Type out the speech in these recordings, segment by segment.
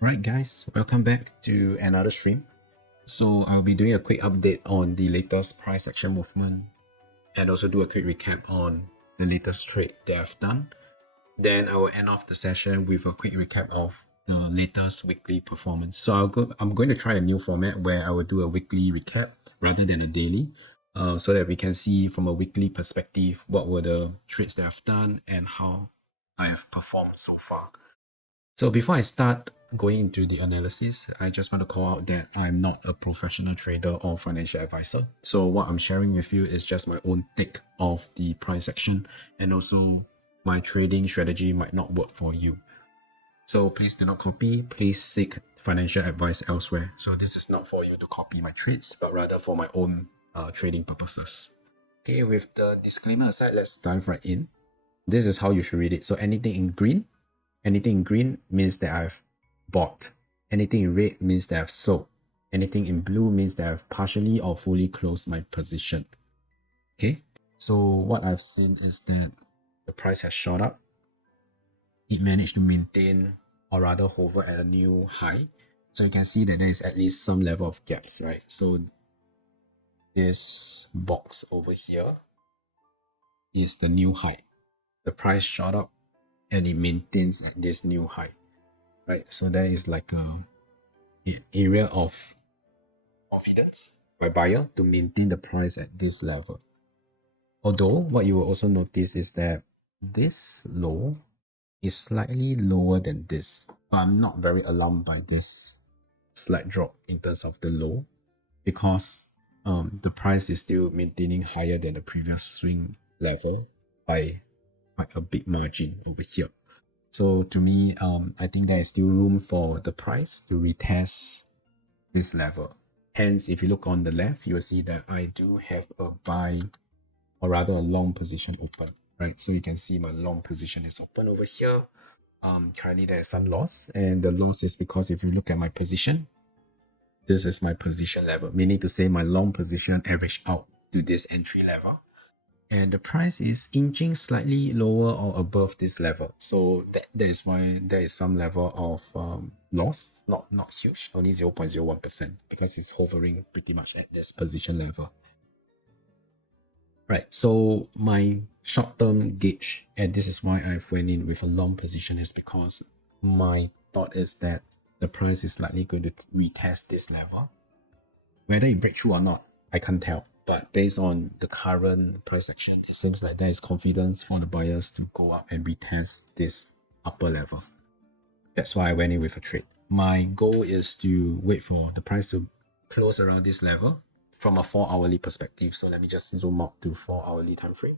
Right, guys, welcome back to another stream. So I'll be doing a quick update on the latest price action movement and also do a quick recap on the latest trade that I've done. Then I will end off the session with a quick recap of the latest weekly performance. So I'm going to try a new format where I will do a weekly recap rather than a daily, so that we can see from a weekly perspective what were the trades that I've done and how I have performed so far. So before I start going into the analysis, I just want to call out that I'm not a professional trader or financial advisor. So what I'm sharing with you is just my own take of the price action, and also my trading strategy might not work for you. So please do not copy, please seek financial advice elsewhere. So this is not for you to copy my trades, but rather for my own trading purposes. Okay, with the disclaimer aside, let's dive right in. This is how you should read it. So anything in green means that I've bought. Anything in red means that I've sold. Anything in blue means that I've partially or fully closed my position. Okay, so what I've seen is that the price has shot up. It managed to maintain or rather hover at a new high. So you can see that there is at least some level of gaps, right? So this box over here is the new high. The price shot up and it maintains at this new high, right? So there is like a area of confidence by buyer to maintain the price at this level. Although what you will also notice is that this low is slightly lower than this. I'm not very alarmed by this slight drop in terms of the low, because the price is still maintaining higher than the previous swing level by quite a big margin over here. So to me, I think there is still room for the price to retest this level. Hence, if you look on the left, you will see that I do have a buy, or rather a long position open, right? So you can see my long position is open over here. Currently there is some loss, and the loss is because if you look at my position, this is my position level, meaning to say my long position averaged out to this entry level, and the price is inching slightly lower or above this level. So that is why there is some level of loss, not huge, only 0.01%, because it's hovering pretty much at this position level. Right, so my short-term gauge, and this is why I've went in with a long position, is because my thought is that the price is likely going to retest this level. Whether it breaks through or not, I can't tell. But based on the current price action, it seems like there is confidence for the buyers to go up and retest this upper level. That's why I went in with a trade. My goal is to wait for the price to close around this level from a 4-hourly perspective. So let me just zoom out to 4-hourly time frame.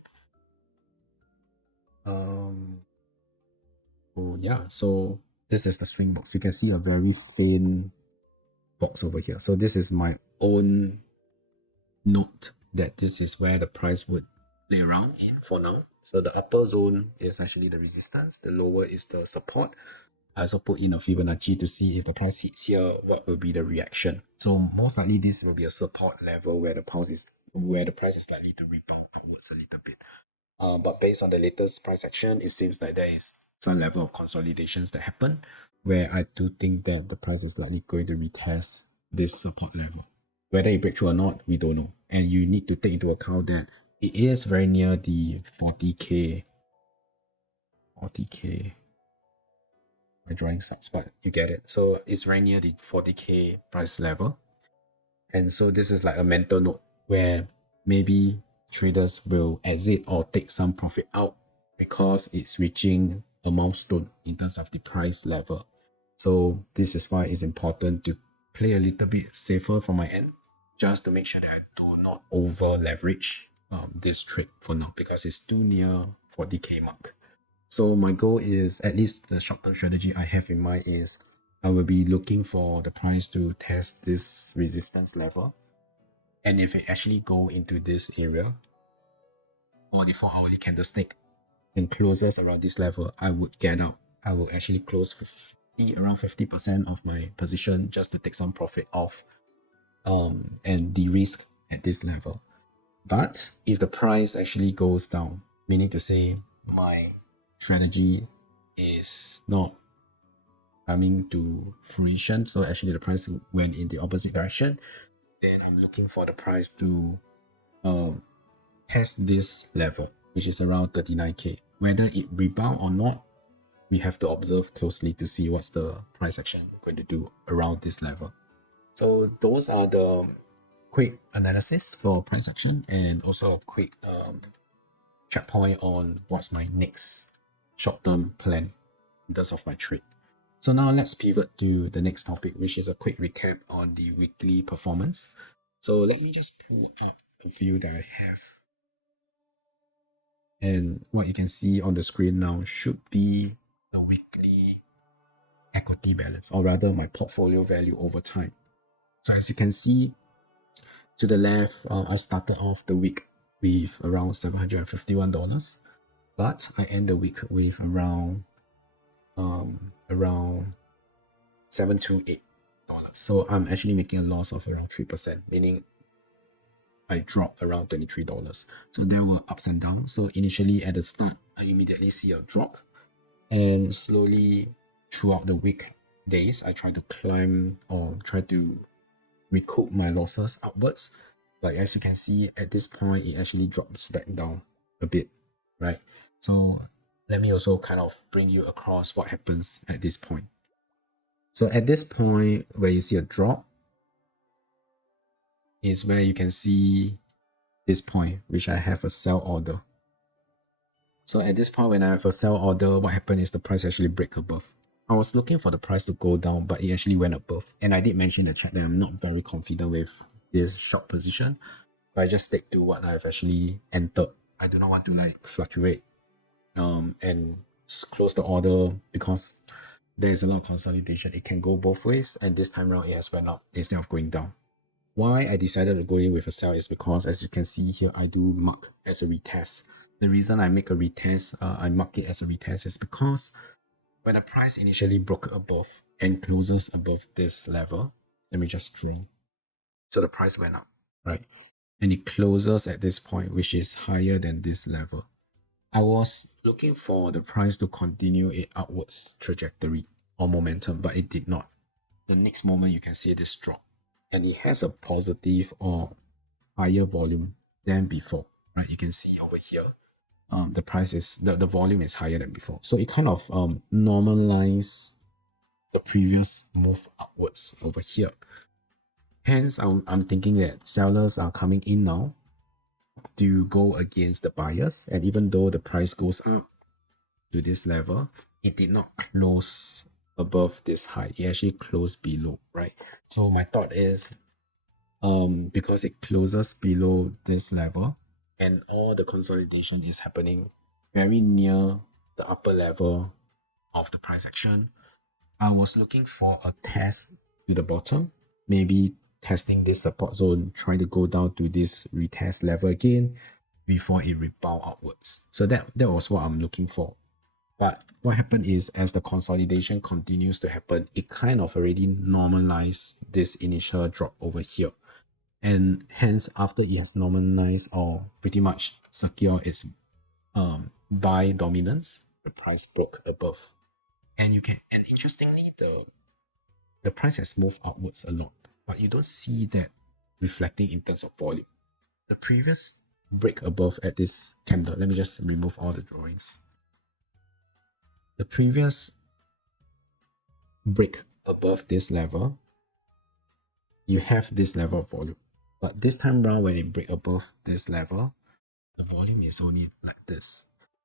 Oh yeah, so this is the swing box. You can see a very thin box over here. So this is my own note that this is where the price would play around in for now. So the upper zone is actually the resistance, the lower is the support. I also put in a Fibonacci to see if the price hits here, what will be the reaction. So most likely this will be a support level where the price is likely to rebound upwards a little bit. But based on the latest price action, it seems like there is some level of consolidations that happen, where I do think that the price is likely going to retest this support level. Whether it breaks through or not, we don't know. And you need to take into account that it is very near the 40K. My drawing sucks, but you get it. So it's very near the 40K price level. And so this is like a mental note where maybe traders will exit or take some profit out because it's reaching a milestone in terms of the price level. So this is why it's important to play a little bit safer from my end, just to make sure that I do not over leverage this trade for now, because it's too near 40K mark. So my goal is, at least the short-term strategy I have in mind is, I will be looking for the price to test this resistance level. And if it actually go into this area, or the 4-hourly candlestick, and closes around this level, I would get out. I will actually close around 50% of my position just to take some profit off and de-risk at this level. But if the price actually goes down, meaning to say my strategy is not coming to fruition. So actually the price went in the opposite direction. Then I'm looking for the price to test this level, which is around 39K. Whether it rebound or not, we have to observe closely to see what's the price action going to do around this level. So those are the quick analysis for price action and also a quick checkpoint on what's my next short-term plan in terms of my trade. So now let's pivot to the next topic, which is a quick recap on the weekly performance. So let me just pull up a view that I have. And what you can see on the screen now should be the weekly equity balance, or rather my portfolio value over time. So as you can see to the left, I started off the week with around $751, but I end the week with around $728. So I'm actually making a loss of around 3%, meaning I dropped around $23. So there were ups and downs. So initially at the start, I immediately see a drop, and slowly throughout the weekdays, I try to climb or try to recoup my losses upwards. But as you can see at this point, it actually drops back down a bit, right? So let me also kind of bring you across what happens at this point. So at this point where you see a drop is where you can see this point, which I have a sell order. So at this point when I have a sell order, what happened is the price actually break above. I was looking for the price to go down, but it actually went above. And I did mention in the chat that I'm not very confident with this short position, but I just stick to what I've actually entered. I do not want to like fluctuate and close the order because there is a lot of consolidation. It can go both ways, and this time around it has went up instead of going down. Why I decided to go in with a sell is because, as you can see here, I do mark as a retest. The reason I make a retest, I mark it as a retest is because when the price initially broke above and closes above this level, let me just draw. So the price went up, right? And it closes at this point, which is higher than this level. I was looking for the price to continue its upwards trajectory or momentum, but it did not. The next moment you can see this drop, and it has a positive or higher volume than before, right? You can see over here, the price is the volume is higher than before, so it kind of normalize the previous move upwards over here. Hence, I'm thinking that sellers are coming in now to go against the buyers, and even though the price goes up to this level, it did not close above this high. It actually closed below, right? So my thought is, because it closes below this level and all the consolidation is happening very near the upper level of the price action, I was looking for a test to the bottom, maybe testing this support zone, trying to go down to this retest level again before it rebound upwards. So that was what I'm looking for. But what happened is, as the consolidation continues to happen, it kind of already normalized this initial drop over here. And hence, after it has normalized or pretty much secure its buy dominance, the price broke above. And interestingly, the price has moved upwards a lot, but you don't see that reflecting in terms of volume. The previous break above at this candle, let me just remove all the drawings. The previous break above this level, you have this level of volume. But this time around, when it break above this level, the volume is only like this.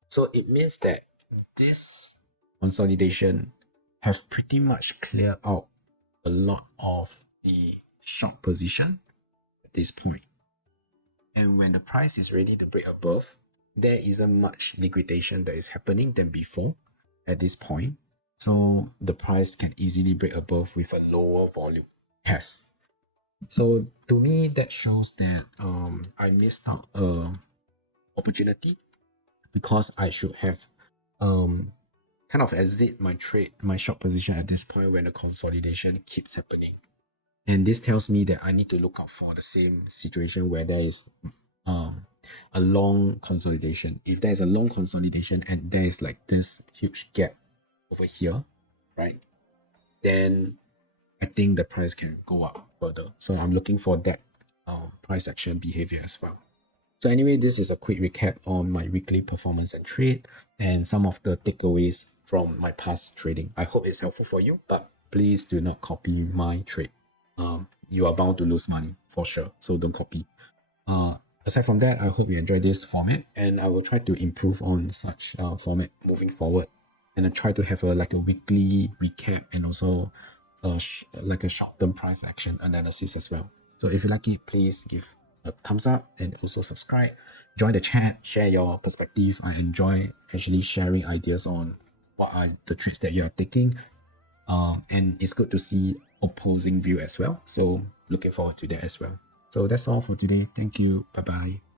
So it means that this consolidation have pretty much cleared out a lot of the short position at this point. And when the price is ready to break above, there isn't much liquidation that is happening than before at this point. So the price can easily break above with a lower volume test. So to me, that shows that I missed out a opportunity, because I should have kind of exit my trade, my short position at this point when the consolidation keeps happening. And this tells me that I need to look out for the same situation where there is a long consolidation. If there is a long consolidation and there is like this huge gap over here, right? then I think the price can go up further. So I'm looking for that price action behavior as well. So anyway, this is a quick recap on my weekly performance and trade and some of the takeaways from my past trading. I hope it's helpful for you, but please do not copy my trade. You are bound to lose money for sure, so don't copy. Uh, Aside from that, I hope you enjoy this format, and I will try to improve on such format moving forward. And I try to have a weekly recap and also like a short-term price action analysis as well. So if you like it, please give a thumbs up and also subscribe. Join the chat, share your perspective. I enjoy actually sharing ideas on what are the trades that you are taking. And it's good to see opposing view as well. So looking forward to that as well. So that's all for today. Thank you. Bye bye.